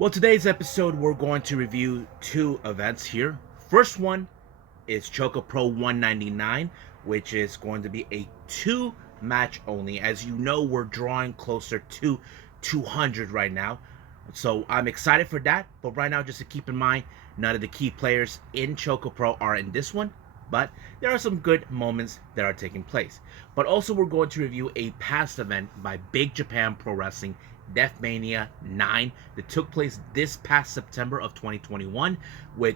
Well, today's episode, we're going to review two events here. First one is ChocoPro 199, which is going to be a two match only. As you know, we're drawing closer to 200 right now. So I'm excited for that. But right now, just to keep in mind, none of the key players in ChocoPro are in this one. But there are some good moments that are taking place. But also, we're going to review a past event by Big Japan Pro Wrestling, Death Mania IX, that took place this past September of 2021, with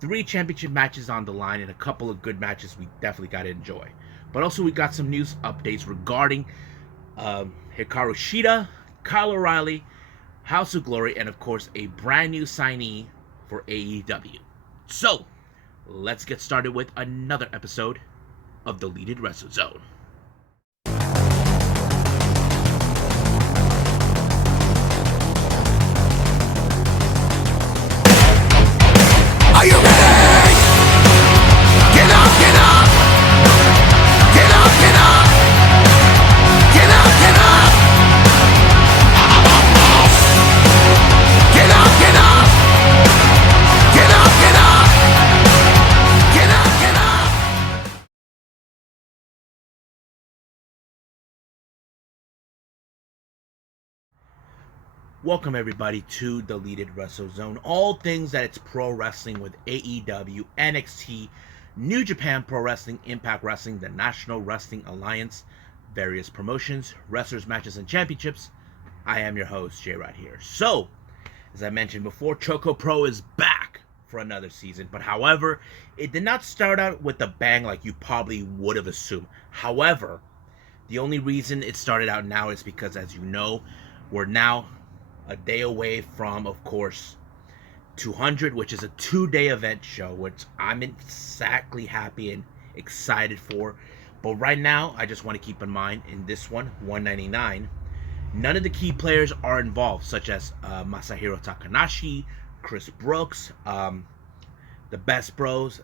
3 championship matches on the line and a couple of good matches we definitely got to enjoy. But also, we got some news updates regarding Hikaru Shida, Kyle O'Reilly, House of Glory, and of course, a brand new signee for AEW. So, let's get started with another episode of Deleted Wrestle Zone. Are you ready? Get up, get up! Get up, get up! Get up, get up! Get up, get up! Get up, get up! Get up, get up! Welcome everybody to Deleted Wrestle Zone. All things that it's pro wrestling with AEW, NXT, New Japan Pro Wrestling, Impact Wrestling, the National Wrestling Alliance, various promotions, wrestlers, matches, and championships. I am your host, J-Rod here. So, as I mentioned before, ChocoPro is back for another season. But however, it did not start out with a bang like you probably would have assumed. However, the only reason it started out now is because, as you know, we're now a day away from, of course, 200, which is a 2-day event show, which I'm exactly happy and excited for. But right now, I just want to keep in mind, in this one, 199, none of the key players are involved, such as Masahiro Takanashi, Chris Brooks, the Best Bros,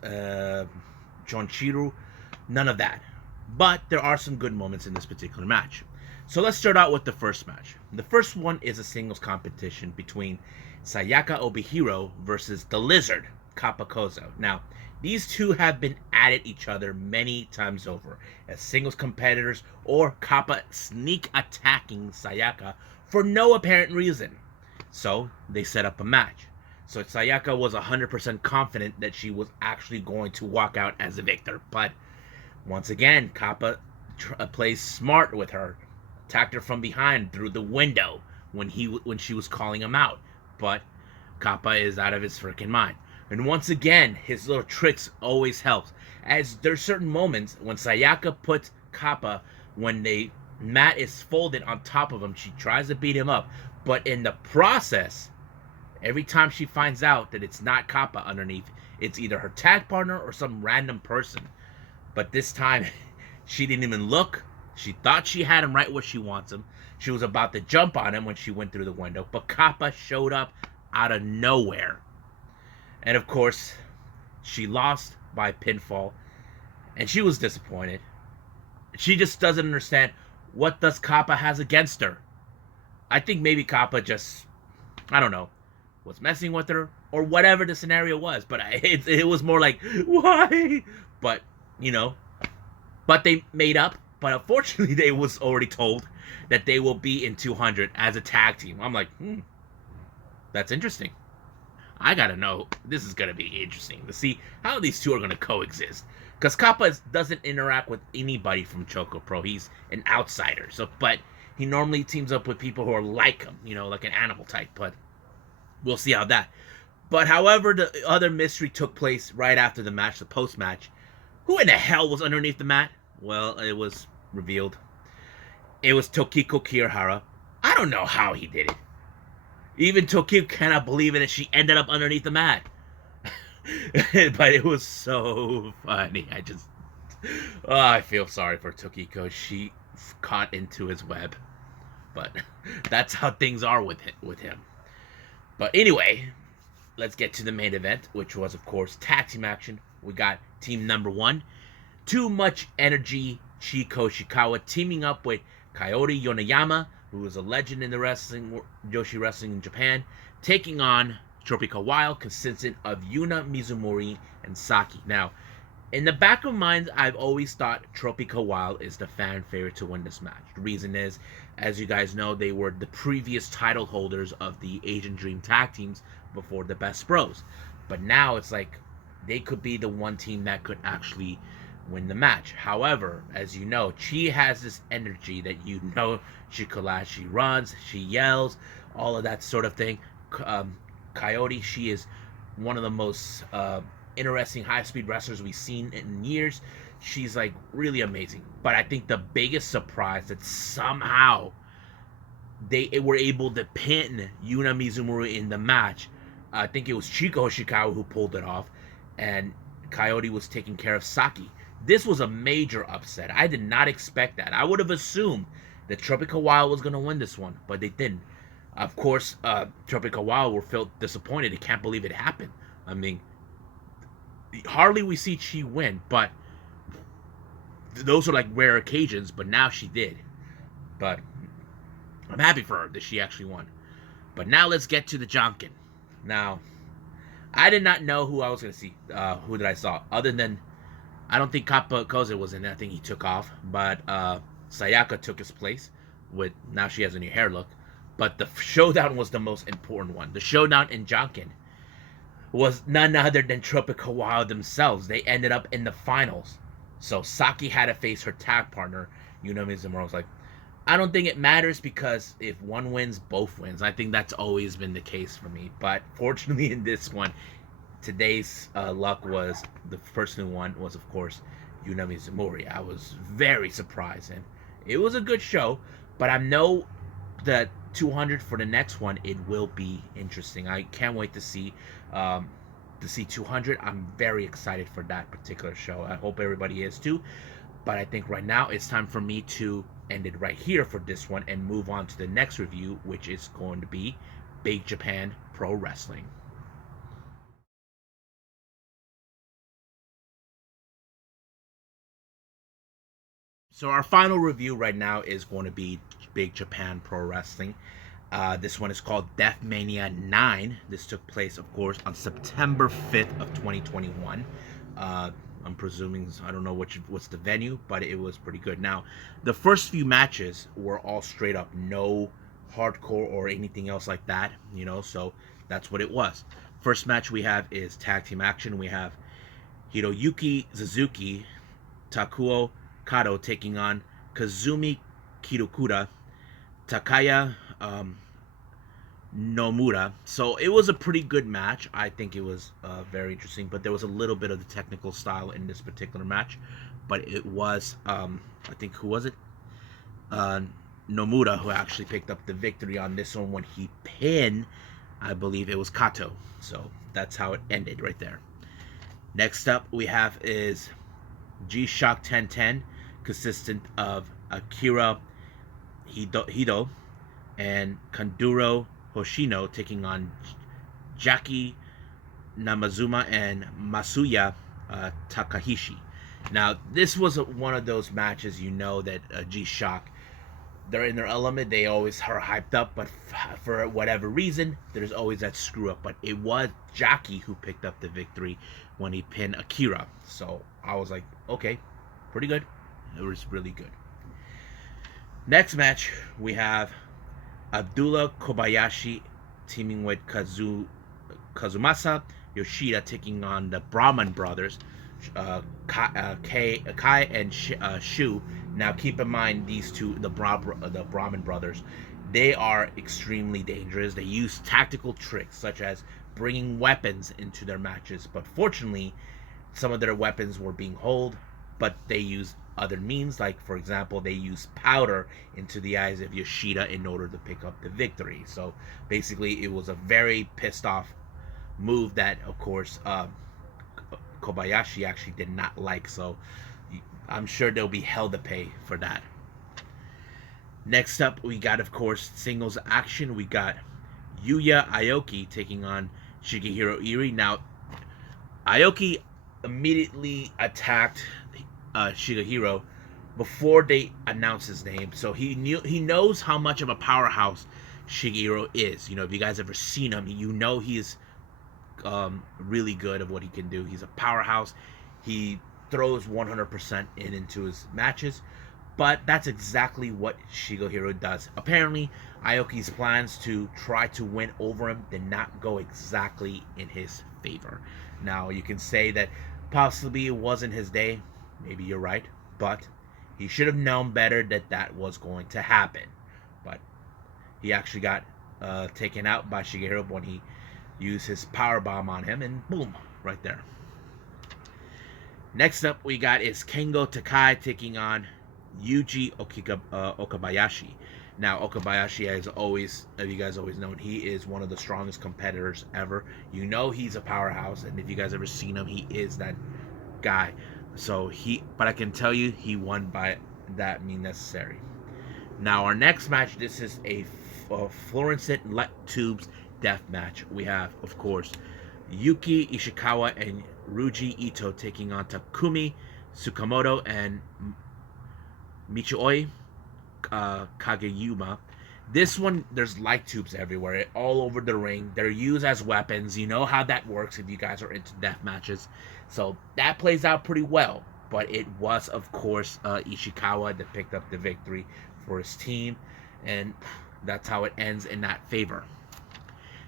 Jonchiru, none of that. But there are some good moments in this particular match. So let's start out with the first match. The first one is a singles competition between Sayaka Obihiro versus the Lizard, Kappa Kozo. Now, these two have been at each other many times over as singles competitors, or Kappa sneak attacking Sayaka for no apparent reason. So they set up a match. So Sayaka was 100% confident that she was actually going to walk out as a victor. But once again, Kappa plays smart with her. Attacked her from behind through the window when she was calling him out. But Kappa is out of his freaking mind. And once again, his little tricks always helps. As there's certain moments when Sayaka puts Kappa, when the mat is folded on top of him, she tries to beat him up. But in the process, every time she finds out that it's not Kappa underneath, it's either her tag partner or some random person. But this time, she didn't even look. She thought she had him right where she wants him. She was about to jump on him when she went through the window, but Kappa showed up out of nowhere. And of course, she lost by pinfall, and she was disappointed. She just doesn't understand what does Kappa has against her. I think maybe Kappa just, I don't know, was messing with her, or whatever the scenario was, but it was more like, why? But, but they made up. But unfortunately, they was already told that they will be in 200 as a tag team. I'm like, that's interesting. I gotta know. This is gonna be interesting to see how these two are gonna coexist. Because Kappa doesn't interact with anybody from ChocoPro. He's an outsider. But he normally teams up with people who are like him, like an animal type. But we'll see how that. But however, the other mystery took place right after the match, the post-match. Who in the hell was underneath the mat? Well, it was revealed. It was Tokiko Kirihara. I don't know how he did it. Even Tokiko cannot believe it that she ended up underneath the mat. But it was so funny. I feel sorry for Tokiko. She caught into his web. But that's how things are with him. But anyway, let's get to the main event, which was, of course, tag team action. We got team number 1. Too Much Energy Chiko Shikawa teaming up with Kaori Yoneyama who is a legend in the Joshi wrestling in Japan, taking on Tropico Wild, consistent of Yuna Mizumori and Saki. Now, in the back of mind, I've always thought Tropico Wild is the fan favorite to win this match. The reason is, as you guys know, they were the previous title holders of the Asian Dream Tag Teams before the Best Bros. But now it's like they could be the one team that could actually win the match. However, as you know, Chi has this energy that she collides, she runs, she yells, all of that sort of thing. Coyote, she is one of the most interesting high-speed wrestlers we've seen in years. She's like really amazing. But I think the biggest surprise that somehow they were able to pin Yuna Mizumori in the match. I think it was Chiko Ishikawa who pulled it off, and Coyote was taking care of Saki. This was a major upset. I did not expect that. I would have assumed that Tropico Wild was going to win this one, but they didn't. Of course, Tropico Wild were felt disappointed. They can't believe it happened. I mean, hardly we see Chi win, but those are like rare occasions, but now she did. But I'm happy for her that she actually won. But now let's get to the Jonkin. Now, I did not know who I was going to see. Who did I saw? Other than, I don't think Kappa Koze was in it. I think he took off. But Sayaka took his place. Now she has a new hair look. But the showdown was the most important one. The showdown in Jonkin was none other than Tropico Wild themselves. They ended up in the finals. So Saki had to face her tag partner, Yuna Mizumori. I was like, I don't think it matters because if one wins, both wins. I think that's always been the case for me. But fortunately in this one, today's luck was the person who won was, of course, Yuna Mizumori. I was very surprised. And it was a good show. But I know that 200 for the next one, it will be interesting. I can't wait to see 200. I'm very excited for that particular show. I hope everybody is too. But I think right now it's time for me to end it right here for this one and move on to the next review, which is going to be Big Japan Pro Wrestling. So our final review right now is going to be Big Japan Pro Wrestling. This one is called Death Mania IX. This took place, of course, on September 5th of 2021. I'm presuming, I don't know what's the venue, but it was pretty good. Now, the first few matches were all straight up, no hardcore or anything else like that, so that's what it was. First match we have is tag team action. We have Hiroyuki Suzuki, Takuo Kato taking on Kazumi Kirokura, Takaya Nomura. So it was a pretty good match. I think it was very interesting, but there was a little bit of the technical style in this particular match. But it was, I think, who was it? Nomura, who actually picked up the victory on this one when he pinned, I believe it was Kato. So that's how it ended right there. Next up we have is G-Shock 1010, consistent of Akira Hido and Kanduro Hoshino taking on Jackie Namazuma and Masuya Takahashi. Now, this was one of those matches, that G-Shock, they're in their element. They always are hyped up, but for whatever reason, there's always that screw up. But it was Jackie who picked up the victory when he pinned Akira. So I was like, okay, pretty good. It was really good. Next match, we have Abdullah Kobayashi teaming with Kazumasa Yoshida taking on the Brahman brothers, Kai and Shu. Now keep in mind these two, the Brahman brothers, they are extremely dangerous. They use tactical tricks such as bringing weapons into their matches, but fortunately some of their weapons were being holed, but they use other means, like for example they use powder into the eyes of Yoshida in order to pick up the victory. So basically it was a very pissed off move that of course Kobayashi actually did not like, so I'm sure there'll be hell to pay for that. Next up we got, of course, singles action. We got Yuya Aoki taking on Shigehiro Iri. Now Aoki immediately attacked Shigehiro before they announce his name. So he knows how much of a powerhouse Shigeru is. You know, if you guys ever seen him, you know he's really good at what he can do. He's a powerhouse. He throws 100% into his matches. But that's exactly what Shigeru does. Apparently, Aoki's plans to try to win over him did not go exactly in his favor. Now, you can say that possibly it wasn't his day. Maybe you're right. But he should have known better that that was going to happen. But he actually got taken out by Shigeru when he used his power bomb on him, and boom, right there. Next up, we got is Kengo Takai taking on Yuji Okabayashi. Now, Okabayashi, as always, as you guys always know, he is one of the strongest competitors ever. You know he's a powerhouse, and if you guys ever seen him, he is that guy. But I can tell you, he won by that mean necessary. Now, our next match, this is a fluorescent light tubes death match. We have, of course, Yuki Ishikawa and Ruji Ito taking on Takumi Tsukamoto and Michioi Kageyama. This one, there's light tubes everywhere, all over the ring. They're used as weapons. You know how that works if you guys are into death matches. So that plays out pretty well. But it was, of course, Ishikawa that picked up the victory for his team. And that's how it ends in that favor.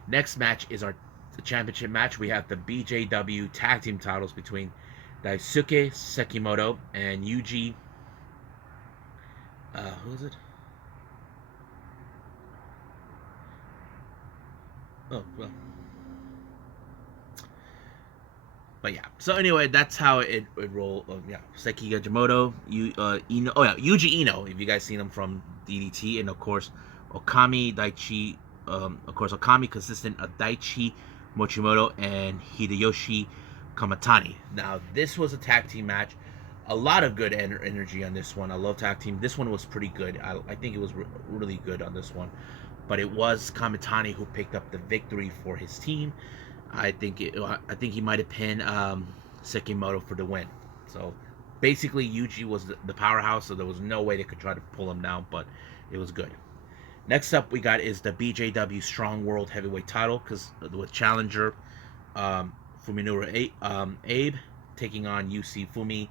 Next match is our championship match. We have the BJW tag team titles between Daisuke Sekimoto and Yuji. Who is it? Oh, well. But yeah. So anyway, that's how it roll. Yeah, Seki Yajimoto, Ino. Oh yeah, Yuji Ino. If you guys seen him from DDT, and of course Okami Daichi. Of course Okami consistent of Daichi Mochimoto and Hideyoshi Kamatani. Now this was a tag team match. A lot of good energy on this one. I love tag team. This one was pretty good. I think it was really good on this one. But it was Kamatani who picked up the victory for his team. I think he might have pinned Sekimoto for the win. So basically, Yuji was the powerhouse, so there was no way they could try to pull him down, but it was good. Next up, we got is the BJW Strong World Heavyweight Title, because with challenger Fuminura Abe taking on UC Fumi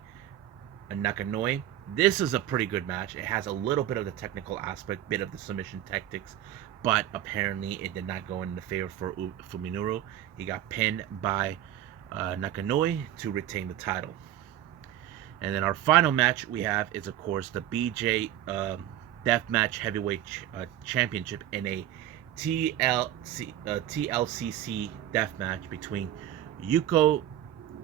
Nakanoi. This is a pretty good match. It has a little bit of the technical aspect, bit of the submission tactics, but apparently it did not go in the favor for Fuminoru. He got pinned by Nakanoi to retain the title. And then our final match we have is, of course, the BJ Deathmatch Heavyweight Championship in a TLCC Deathmatch between Yuko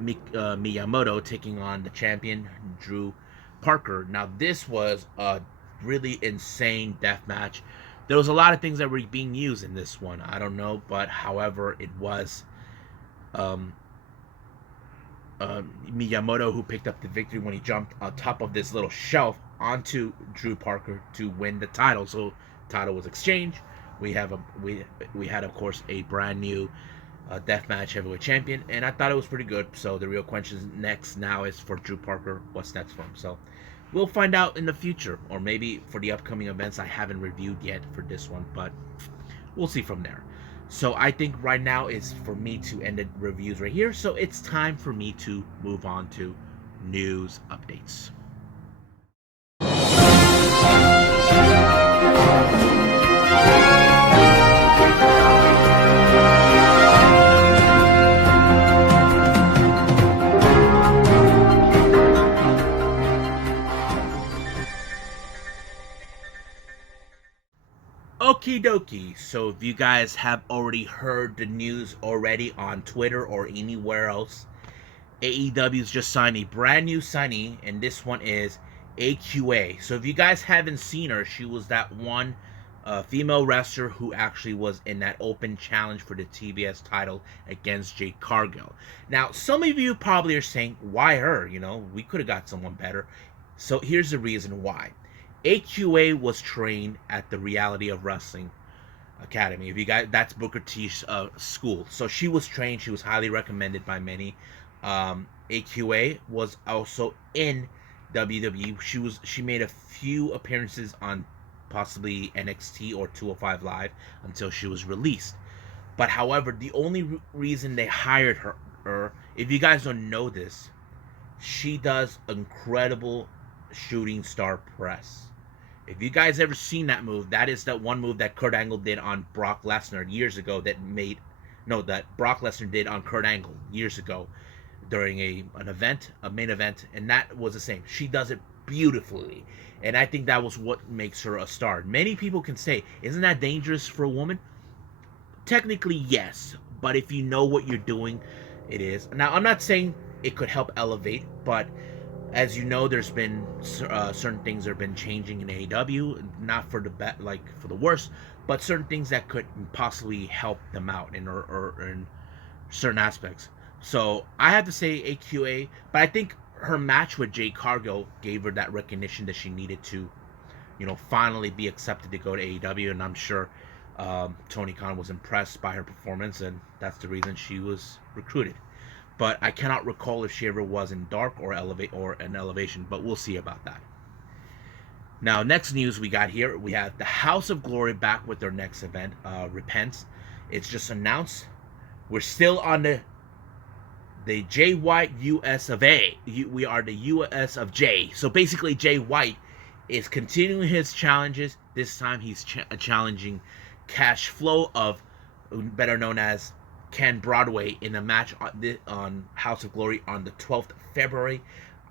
Miyamoto taking on the champion Drew Parker. Now this was a really insane death match. There was a lot of things that were being used in this one. I don't know, but however, it was Miyamoto who picked up the victory when he jumped on top of this little shelf onto Drew Parker to win the title. So title was exchanged. We had of course a brand new deathmatch heavyweight champion, and I thought it was pretty good. So the real question next now is for Drew Parker. What's next for him? So we'll find out in the future, or maybe for the upcoming events I haven't reviewed yet for this one, but we'll see from there. So I think right now is for me to end the reviews right here. So it's time for me to move on to news updates. Okie dokie. So if you guys have already heard the news already on Twitter or anywhere else, AEW's just signed a brand new signee, and this one is AQA. So if you guys haven't seen her, she was that one female wrestler who actually was in that open challenge for the TBS title against Jade Cargill. Now, some of you probably are saying, why her? You know, we could have got someone better. So here's the reason why. AQA was trained at the Reality of Wrestling Academy. If you guys, that's Booker T's school. So she was trained. She was highly recommended by many. AQA was also in WWE. She made a few appearances on possibly NXT or 205 Live until she was released. But however, the only reason they hired her, if you guys don't know this, she does incredible shooting star press. If you guys ever seen that move, that is that one move that Kurt Angle did on Brock Lesnar years ago. That Brock Lesnar did on Kurt Angle years ago during a main event, and that was the same. She does it beautifully, and I think that was what makes her a star. Many people can say, "Isn't that dangerous for a woman?" Technically, yes, but if you know what you're doing, it is. Now, I'm not saying it could help elevate, but as you know, there's been certain things that have been changing in AEW, not for the for the worse, but certain things that could possibly help them out or in certain aspects. So I have to say AQA, but I think her match with Jade Cargill gave her that recognition that she needed to, finally be accepted to go to AEW, and I'm sure Tony Khan was impressed by her performance, and that's the reason she was recruited. But I cannot recall if she ever was in Dark or an Elevation, but we'll see about that. Now, next news we got here, we have the House of Glory back with their next event, Repent. It's just announced. We're still on the Jay White US of A. We are the US of J. So basically, Jay White is continuing his challenges. This time he's challenging Cash Flow of, better known as Ken Broadway, in a match on House of Glory on the 12th of February.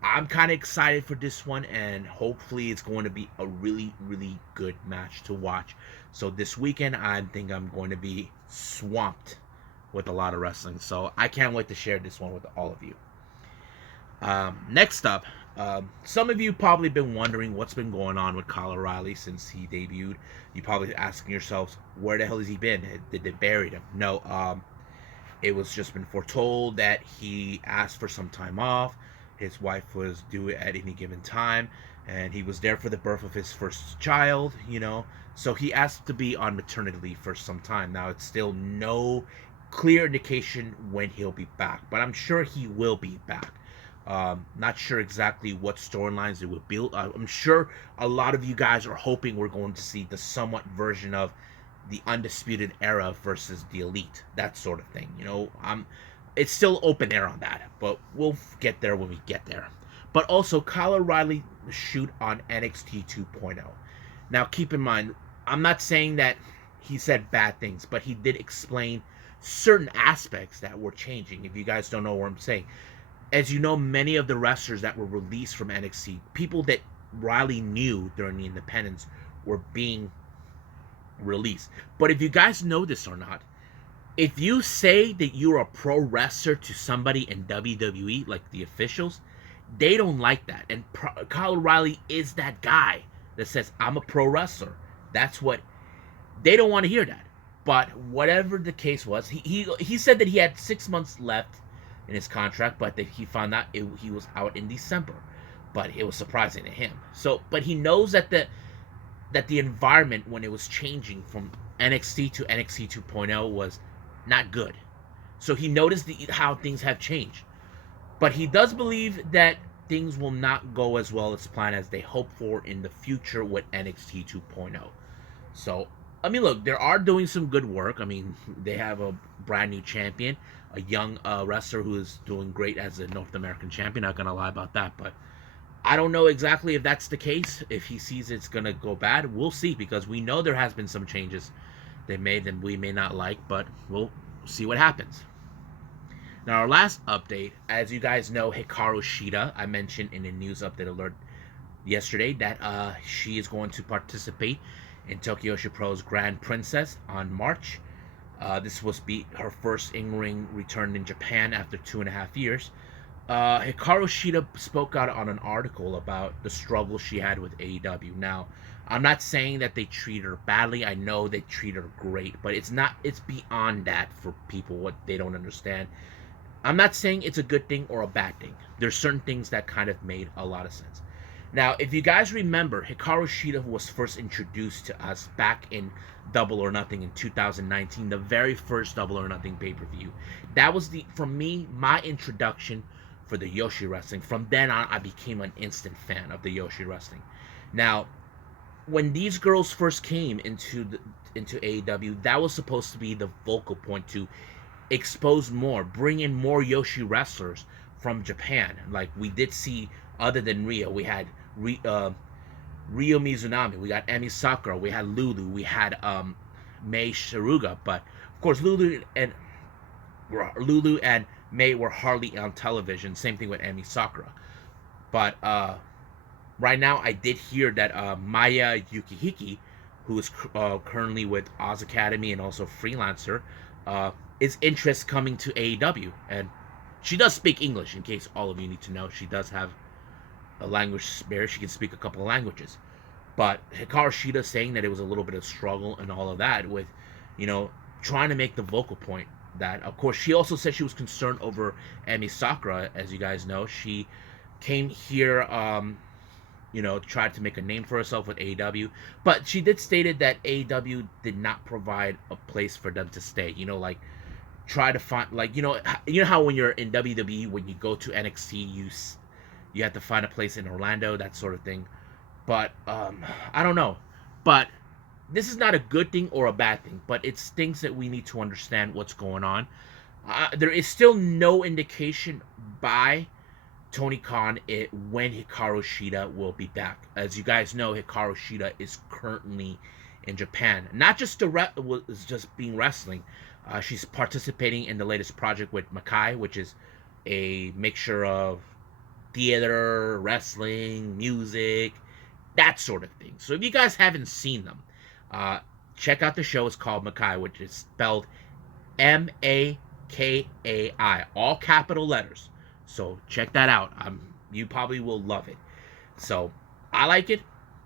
I'm kind of excited for this one, and hopefully it's going to be a really, really good match to watch. So this weekend, I think I'm going to be swamped with a lot of wrestling. So I can't wait to share this one with all of you. Next up, some of you probably been wondering what's been going on with Kyle O'Reilly since he debuted. You probably asking yourselves, where the hell has he been? Did they bury him? No, it was just been foretold that he asked for some time off. His wife was due at any given time, and he was there for the birth of his first child, So he asked to be on maternity leave for some time. Now, it's still no clear indication when he'll be back, but I'm sure he will be back. Not sure exactly what storylines they will build. I'm sure a lot of you guys are hoping we're going to see the somewhat version of the Undisputed Era versus the Elite, that sort of thing. It's still open air on that, but we'll get there when we get there. But also, Kyle O'Reilly shoot on NXT 2.0. Now, keep in mind, I'm not saying that he said bad things, but he did explain certain aspects that were changing. If you guys don't know what I'm saying, as you know, many of the wrestlers that were released from NXT, people that Riley knew during the independence, were being released. But if you guys know this or not, if you say that you're a pro wrestler to somebody in WWE, like the officials, they don't like that. And Kyle O'Reilly is that guy that says, I'm a pro wrestler. That's what they don't want to hear that. But whatever the case was, he said that he had 6 months left in his contract, but that he found out he was out in December. But it was surprising to him. But he knows that the environment when it was changing from NXT to NXT 2.0 was not good. So he noticed how things have changed. But he does believe that things will not go as well as planned as they hope for in the future with NXT 2.0. So, look, they are doing some good work. They have a brand new champion, a young wrestler who is doing great as a North American champion. Not going to lie about that, but I don't know exactly if that's the case. If he sees it's going to go bad, we'll see, because we know there has been some changes they made that we may not like, but we'll see what happens. Now, our last update, as you guys know, Hikaru Shida, I mentioned in the news update alert yesterday that she is going to participate in Tokyo Pro's Grand Princess on March. This was her first in-ring return in Japan after 2.5 years. Hikaru Shida spoke out on an article about the struggle she had with AEW. Now, I'm not saying that they treat her badly. I know they treat her great, but it's beyond that for people, what they don't understand. I'm not saying it's a good thing or a bad thing. There's certain things that kind of made a lot of sense. Now, if you guys remember, Hikaru Shida was first introduced to us back in Double or Nothing in 2019, the very first Double or Nothing pay-per-view. That was for me, my introduction for the Yoshi wrestling. From then on, I became an instant fan of the Yoshi wrestling. Now, when these girls first came into AEW, that was supposed to be the focal point to expose more, bring in more Yoshi wrestlers from Japan. Like we did see, other than Rio, we had Ryo Mizunami, we got Emi Sakura, we had Lulu, we had Mei Shiruga, but of course Lulu and Mei were hardly on television. Same thing with Emi Sakura. But right now, I did hear that Maya Yukihiki, who is currently with Oz Academy and also freelancer, is interest coming to AEW, and she does speak English. In case all of you need to know, she does have a language spare. She can speak a couple of languages. But Hikaru Shida saying that it was a little bit of struggle and all of that with, trying to make the vocal point. That, of course, she also said she was concerned over Emi Sakura. As you guys know, she came here, tried to make a name for herself with AEW. But she did stated that AEW did not provide a place for them to stay. Try to find, how when you're in WWE, when you go to NXT, you have to find a place in Orlando, that sort of thing. But I don't know. But this is not a good thing or a bad thing, but it's things that we need to understand what's going on. There is still no indication by Tony Khan when Hikaru Shida will be back. As you guys know, Hikaru Shida is currently in Japan. Not just just being wrestling. She's participating in the latest project with Makai, which is a mixture of theater, wrestling, music, that sort of thing. So if you guys haven't seen them, check out the show. It's called Makai, which is spelled Makai, all capital letters. So check that out. You probably will love it. So I like it,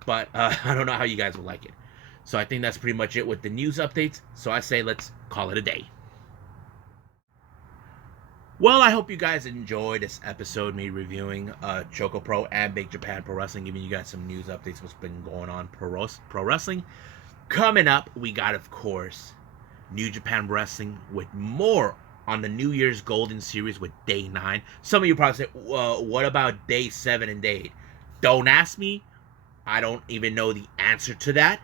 but I don't know how you guys will like it. So I think that's pretty much it with the news updates. So I say let's call it a day. Well, I hope you guys enjoyed this episode, me reviewing ChocoPro and Big Japan Pro Wrestling, giving you guys some news updates, what's been going on pro wrestling. Coming up, we got, of course, New Japan Wrestling with more on the New Year's Golden Series with Day 9. Some of you probably say, what about Day 7 and Day 8? Don't ask me. I don't even know the answer to that.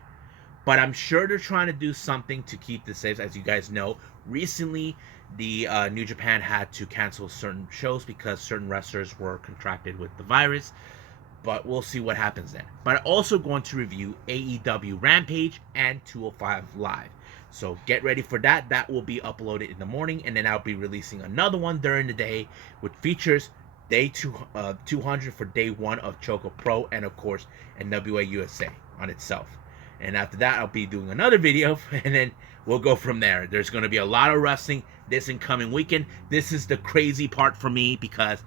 But I'm sure they're trying to do something to keep this safe. As you guys know, recently the New Japan had to cancel certain shows because certain wrestlers were contracted with the virus. But we'll see what happens then. But I'm also going to review AEW Rampage and 205 Live. So get ready for that. That will be uploaded in the morning. And then I'll be releasing another one during the day, which features Day 200 for Day 1 of ChocoPro. And, of course, NWA USA on itself. And after that, I'll be doing another video, and then we'll go from there. There's going to be a lot of wrestling this incoming weekend. This is the crazy part for me because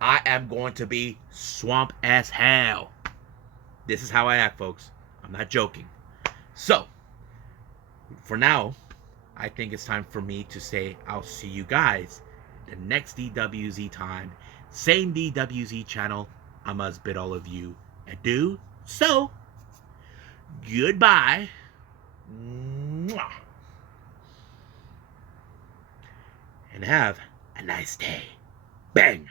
I am going to be swamp as hell. This is how I act, folks. I'm not joking. So, for now, I think it's time for me to say I'll see you guys the next DWZ time. Same DWZ channel. I must bid all of you adieu. So, goodbye. Mwah. And have a nice day. Bang.